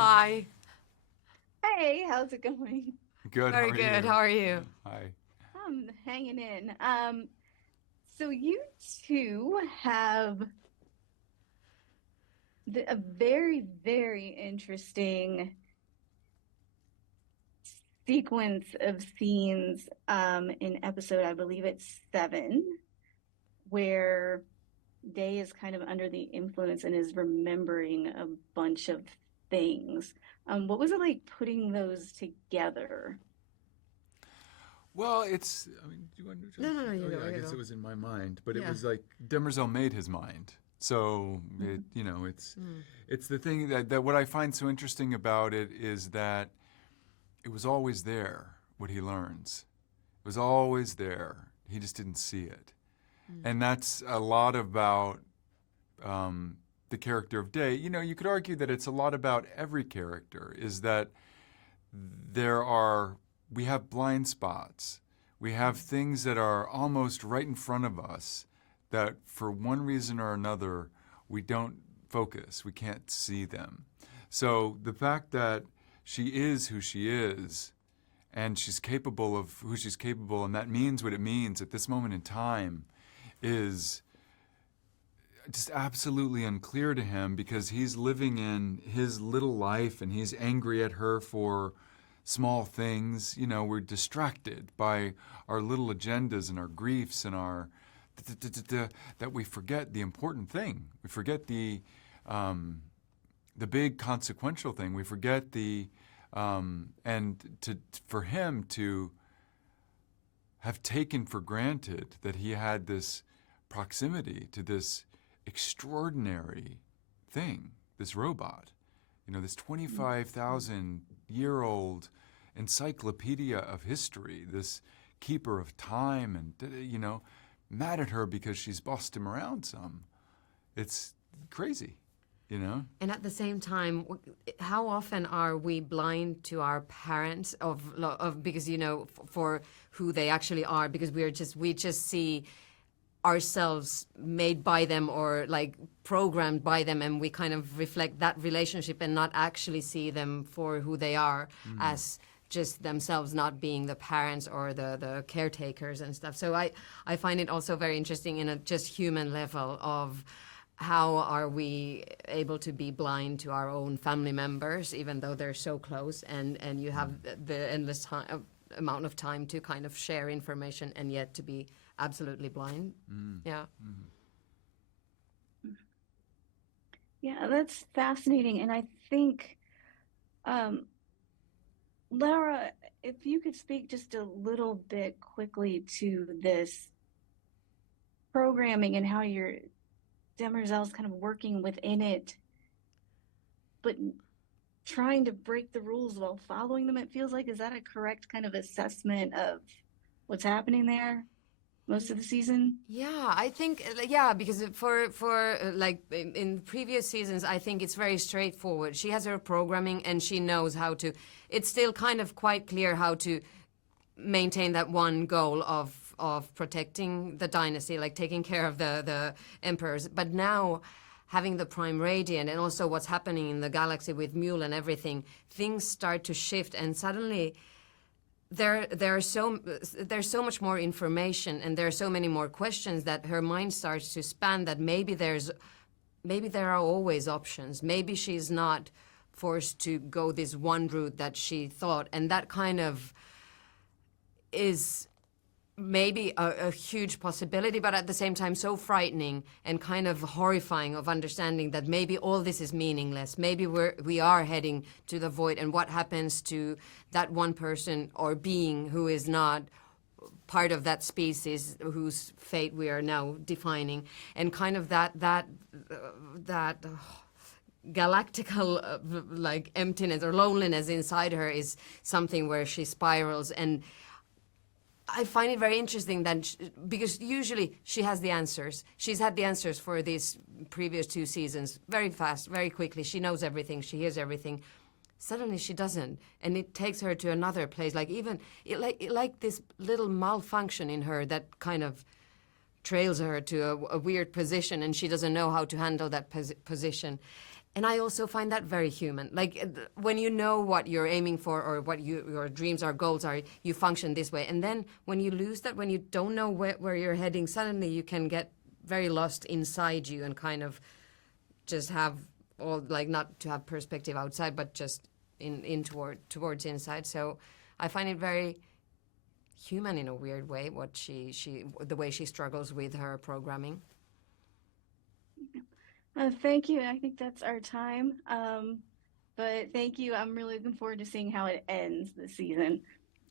Hi. Hey, how's it going? Good. How Very are good. you? How are you? Hi. I'm hanging in. So you two have a very, very interesting sequence of scenes in episode, I believe it's 7, where Day is kind of under the influence and is remembering a bunch of things. What was it like putting those together? Well, it's. I mean, do you want to? No, no, no, you Oh go, yeah, I you guess go. it was in my mind, but it Yeah. was like Demerzel made his mind. So it, it's the thing that what I find so interesting about it is that it was always there. What he learns, it was always there. He just didn't see it, and that's a lot about the character of Day. You could argue that it's a lot about every character. Is that there are we have blind spots. We have things that are almost right in front of us that for one reason or another we don't focus. We can't see them. So the fact that she is who she is and she's capable of who she's capable and that means what it means at this moment in time is just absolutely unclear to him because he's living in his little life and he's angry at her for small things. We're distracted by our little agendas and our griefs and our that we forget the important thing. We forget the big consequential thing. We forget and for him to have taken for granted that he had this proximity to this extraordinary thing, this robot, this 25,000-year-old encyclopedia of history, this keeper of time, and, mad at her because she's bossed him around some. It's crazy, you know? And at the same time, how often are we blind to our parents of because for who they actually are because we just see ourselves made by them or like programmed by them, and we kind of reflect that relationship and not actually see them for who they are as just themselves, not being the parents or the caretakers and stuff. So I find it also very interesting in a just human level of how are we able to be blind to our own family members even though they're so close, and you have the endless amount of time to kind of share information and yet to be absolutely blind. Yeah. Yeah, that's fascinating. And I think, um, Laura, if you could speak just a little bit quickly to this programming and how your Demerzel's kind of working within it, but trying to break the rules while following them, it feels like, is that a correct kind of assessment of what's happening there most of the season? Yeah, I think yeah, because for like in previous seasons, I think it's very straightforward. She has her programming and she knows how to. It's still kind of quite clear how to maintain that one goal of protecting the dynasty, like taking care of the emperors. But now, having the Prime Radiant and also what's happening in the galaxy with Mule and everything, things start to shift, and suddenly there's so much more information and there are so many more questions that her mind starts to span, that maybe there are always options. Maybe she's not forced to go this one route that she thought, and that kind of is maybe a huge possibility, but at the same time so frightening and kind of horrifying of understanding that maybe all this is meaningless. Maybe we are heading to the void, and what happens to that one person or being who is not part of that species whose fate we are now defining, and kind of that galactical like emptiness or loneliness inside her is something where she spirals. And I find it very interesting that because usually she has the answers. She's had the answers for these previous 2 seasons very fast, very quickly. She knows everything. She hears everything. Suddenly she doesn't, and it takes her to another place. Like even like this little malfunction in her that kind of trails her to a weird position, and she doesn't know how to handle that position. And I also find that very human. Like when you know what you're aiming for or what your dreams or goals are, you function this way. And then when you lose that, when you don't know where you're heading, suddenly you can get very lost inside you and kind of just have all, like, not to have perspective outside, but just towards inside. So I find it very human in a weird way, the way she struggles with her programming. Thank you. I think that's our time. But thank you. I'm really looking forward to seeing how it ends this season.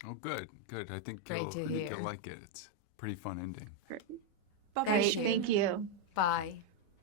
Oh, good. I think Great to you'll hear. like it. It's a pretty fun ending. Great. Bye-bye. Great. Thank you. Bye.